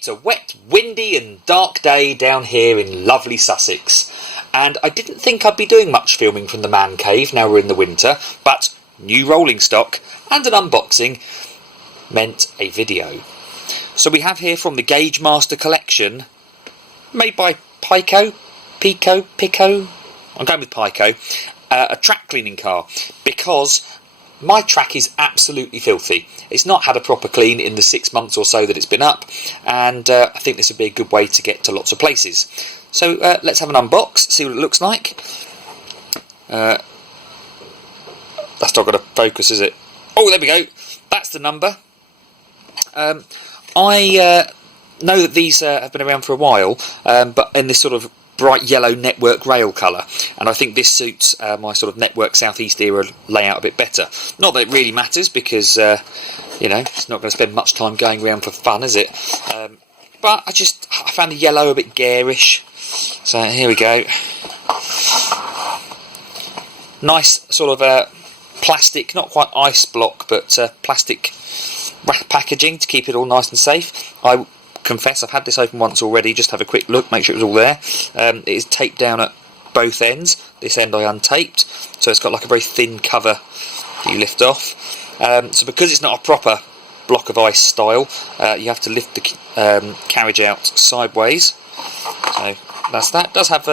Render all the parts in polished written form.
It's a wet, windy and dark day down here in lovely Sussex, and I didn't think I'd be doing much filming from the man cave now we're in the winter, but new rolling stock and an unboxing meant a video. So we have here from the Gaugemaster Collection, made by Piko, I'm going with Piko, a track cleaning car, because my track is absolutely filthy. It's not had a proper clean in the 6 months or so that it's been up, and I think this would be a good way to get to lots of places. So let's have an unbox, see what it looks like. That's not going to focus, is it? Oh, there we go. That's the number. I know that these have been around for a while, but in this sort of bright yellow network rail colour, and I think this suits my sort of network southeast era layout a bit better. Not that it really matters, because you know, it's not going to spend much time going around for fun, is it? But I found the yellow a bit garish, so here we go. Nice sort of plastic, not quite ice block, but plastic wrap packaging to keep it all nice and safe. I confess I've had this open once already. Just have a quick look, make sure it was all there. It is taped down at both ends. This end I untaped, so it's got like a very thin cover that you lift off. So because it's not a proper block of ice style, you have to lift the carriage out sideways. So that's that. It does have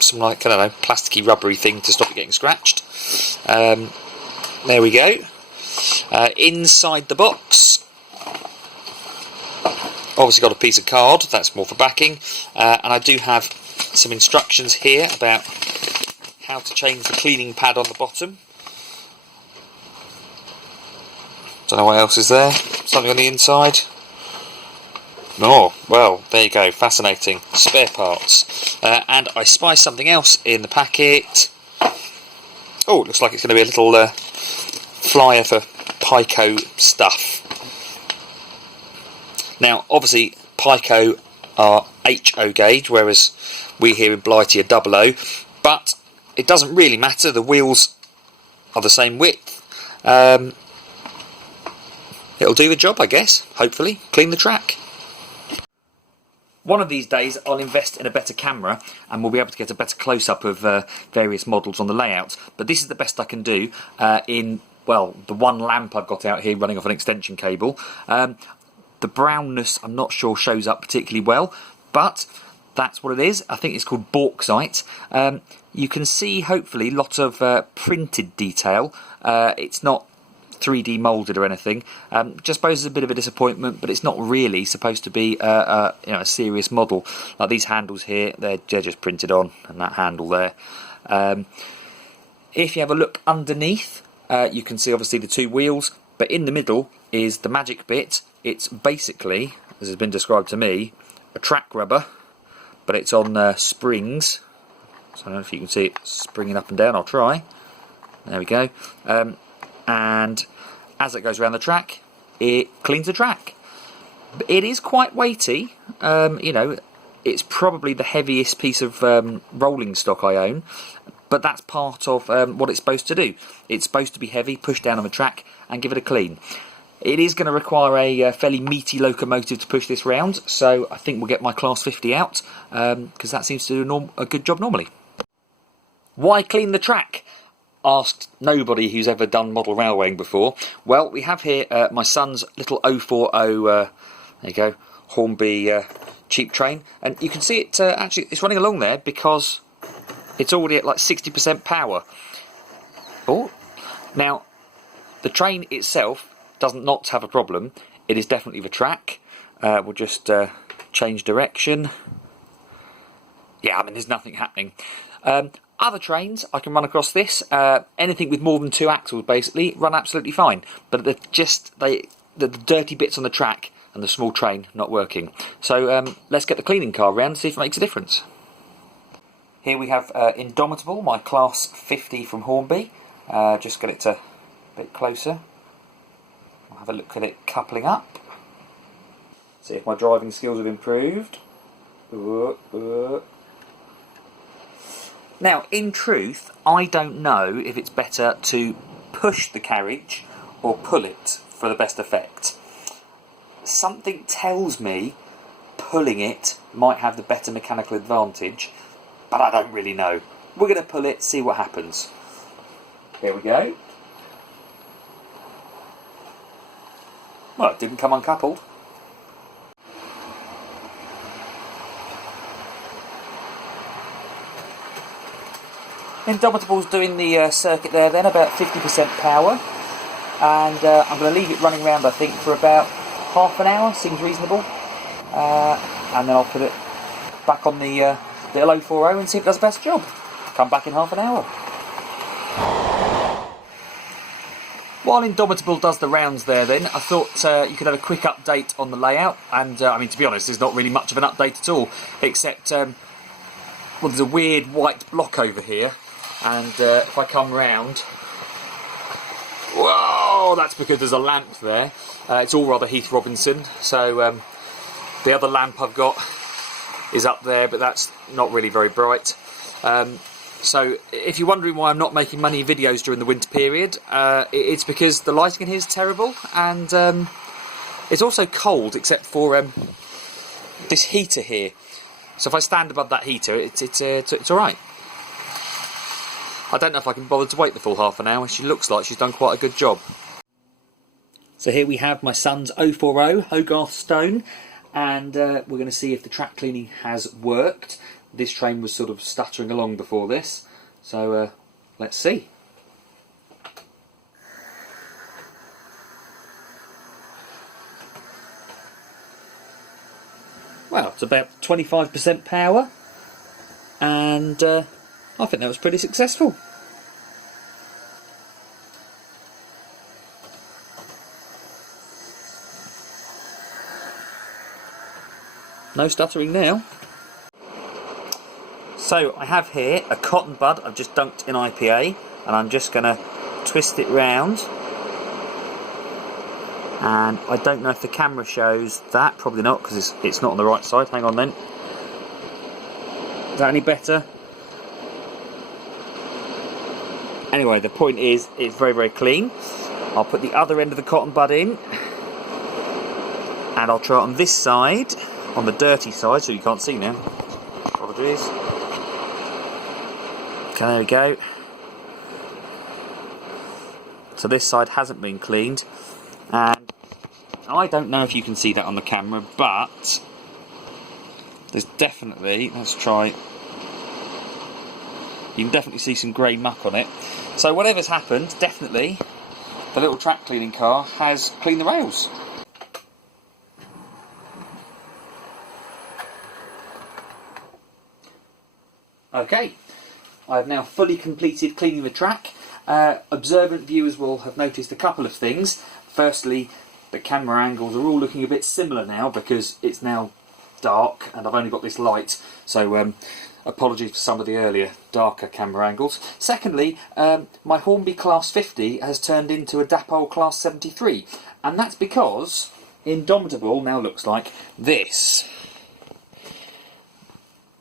some, like, I don't know, plasticky rubbery thing to stop it getting scratched. There we go. Inside the box, obviously got a piece of card, that's more for backing, and I do have some instructions here about how to change the cleaning pad on the bottom. Don't know what else is there. Something on the inside. Oh, well, there you go, fascinating. Spare parts. And I spy something else in the packet. Oh, it looks like it's going to be a little flyer for Piko stuff. Now, obviously, Piko are HO gauge, whereas we here in Blighty are 00, but it doesn't really matter. The wheels are the same width. It'll do the job, I guess, hopefully. Clean the track. One of these days I'll invest in a better camera and we'll be able to get a better close-up of various models on the layout, but this is the best I can do in, well, the one lamp I've got out here running off an extension cable. The brownness, I'm not sure, shows up particularly well, but that's what it is. I think it's called Bauxite. You can see, hopefully, lots of printed detail. It's not 3D moulded or anything. Just poses a bit of a disappointment, but it's not really supposed to be a serious model. Like these handles here, they're just printed on, and that handle there. If you have a look underneath, you can see obviously the two wheels, but in the middle is the magic bit. It's basically, as has been described to me, a track rubber, but it's on springs. So I don't know if you can see it springing up and down. I'll try. There we go. And as it goes around the track, it cleans the track. It is quite weighty. You know, it's probably the heaviest piece of rolling stock I own, but that's part of what it's supposed to do. It's supposed to be heavy, push down on the track and give it a clean. It is going to require a fairly meaty locomotive to push this round, so I think we'll get my Class 50 out, because that seems to do a good job normally. Why clean the track? Asked nobody who's ever done model railwaying before. Well, we have here my son's little 040, there you go, Hornby cheap train, and you can see it actually it's running along there because it's already at like 60% power. Oh, now the train itself does not have a problem. It is definitely the track. We'll just change direction. Yeah, I mean, there's nothing happening. Other trains, I can run across this. Anything with more than 2 axles, basically, run absolutely fine. But the dirty bits on the track and the small train not working. So let's get the cleaning car around and see if it makes a difference. Here we have Indomitable, my Class 50 from Hornby. Just get it to a bit closer. I'll have a look at it coupling up. See if my driving skills have improved. Now, in truth, I don't know if it's better to push the carriage or pull it for the best effect. something tells me pulling it might have the better mechanical advantage, but I don't really know. We're going to pull it, see what happens. Here we go. Well, it didn't come uncoupled. Indomitable's doing the circuit there then, about 50% power, and I'm going to leave it running around I think for about half an hour, seems reasonable, and then I'll put it back on the little 040 and see if it does the best job. Come back in half an hour. While Indomitable does the rounds there then, I thought you could have a quick update on the layout, and I mean, to be honest, there's not really much of an update at all, except, well, there's a weird white block over here, and if I come round, whoa, that's because there's a lamp there. It's all rather Heath Robinson, so the other lamp I've got is up there, but that's not really very bright. So if you're wondering why I'm not making many videos during the winter period, it's because the lighting in here is terrible, and it's also cold except for this heater here. So if I stand above that heater, it's alright. I don't know if I can bother to wait the full half an hour. She looks like she's done quite a good job. So here we have my son's 040 Hogarth Stone, and we're going to see if the track cleaning has worked. This train was sort of stuttering along before this, so let's see. Well, it's about 25% power, and I think that was pretty successful. No stuttering now. So I have here a cotton bud I've just dunked in IPA, and I'm just going to twist it round. And I don't know if the camera shows that, probably not, because it's not on the right side. Hang on then. Is that any better? Anyway, the point is, it's very, very clean. I'll put the other end of the cotton bud in, and I'll try it on this side, on the dirty side, so you can't see now. Apologies. Okay, there we go. So this side hasn't been cleaned, and I don't know if you can see that on the camera, but there's definitely, let's try, you can definitely see some grey muck on it. So whatever's happened, definitely the little track cleaning car has cleaned the rails. Okay, I've now fully completed cleaning the track. Observant viewers will have noticed a couple of things. Firstly, the camera angles are all looking a bit similar now because it's now dark and I've only got this light, so apologies for some of the earlier darker camera angles. Secondly, my Hornby Class 50 has turned into a Dapol Class 73, and that's because Indomitable now looks like this.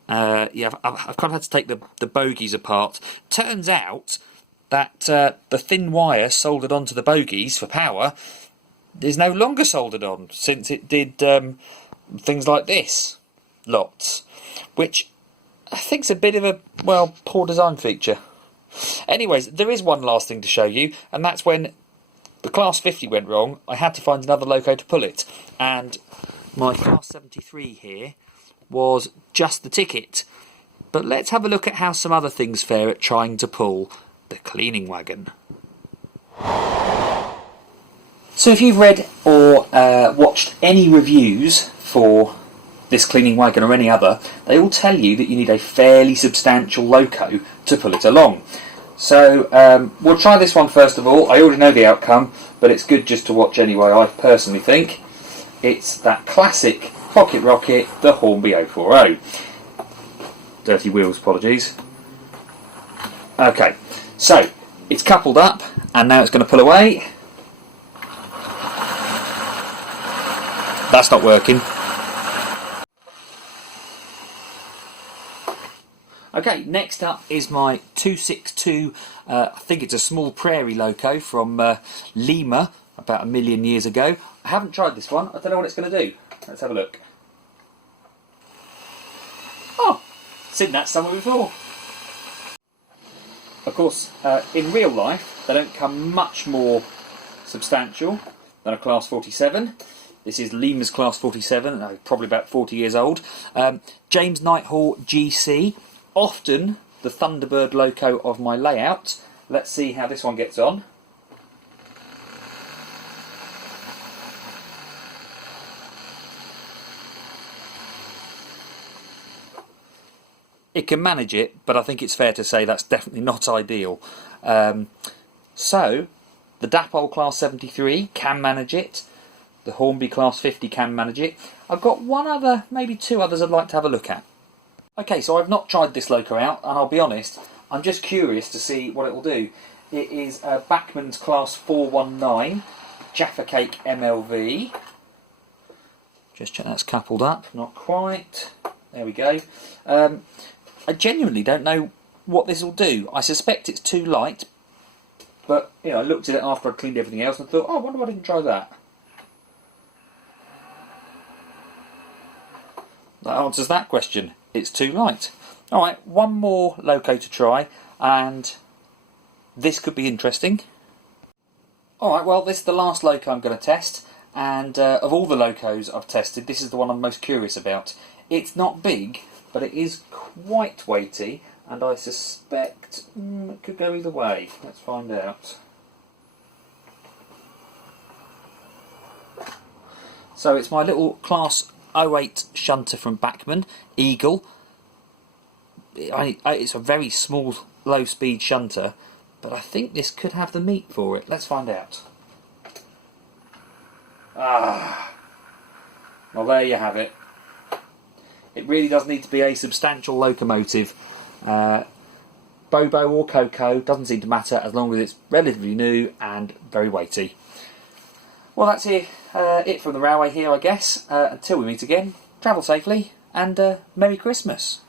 Yeah, I've kind of had to take the bogies apart. Turns out that the thin wire soldered onto the bogies for power is no longer soldered on, since it did things like this, lots, which I think's a bit of a, well, poor design feature. Anyways, there is one last thing to show you, and that's when the Class 50 went wrong, I had to find another loco to pull it, and my Class 73 here was just the ticket. But let's have a look at how some other things fare at trying to pull the Cleaning Wagon. So if you've read or watched any reviews for this Cleaning Wagon or any other, they all tell you that you need a fairly substantial loco to pull it along. So we'll try this one first of all. I already know the outcome, but it's good just to watch anyway, I personally think. It's that classic pocket rocket, the Hornby 040. Dirty wheels, apologies. Okay, so it's coupled up, and now it's going to pull away. That's not working. Okay, next up is my 262, I think it's a small prairie loco from Lima, about 1 million years ago. I haven't tried this one. I don't know what it's going to do. Let's have a look. Oh, seen that somewhere before. Of course, in real life, they don't come much more substantial than a Class 47. This is Lima's Class 47, probably about 40 years old. James Nighthall GC, often the Thunderbird loco of my layout. Let's see how this one gets on. It can manage it, but I think it's fair to say that's definitely not ideal. So, the Dapol Class 73 can manage it. The Hornby Class 50 can manage it. I've got one other, maybe two others I'd like to have a look at. Okay, so I've not tried this loco out, and I'll be honest, I'm just curious to see what it will do. It is Bachmann's Class 419, Jaffa Cake MLV. Just check that's coupled up, not quite. There we go. I genuinely don't know what this will do. I suspect it's too light, but you know, I looked at it after I cleaned everything else and thought, oh, I wonder why I didn't try that. That answers that question. It's too light. Alright, one more loco to try, and this could be interesting. Alright, well, this is the last loco I'm going to test, and of all the locos I've tested, this is the one I'm most curious about. It's not big, but it is quite weighty, and I suspect it could go either way. Let's find out. So it's my little Class 08 shunter from Bachmann, Eagle. It's a very small, low-speed shunter, but I think this could have the meat for it. Let's find out. Ah, well, there you have it. It really does need to be a substantial locomotive. Bobo or Coco, doesn't seem to matter as long as it's relatively new and very weighty. Well, that's it from the railway here, I guess. Until we meet again, travel safely and Merry Christmas.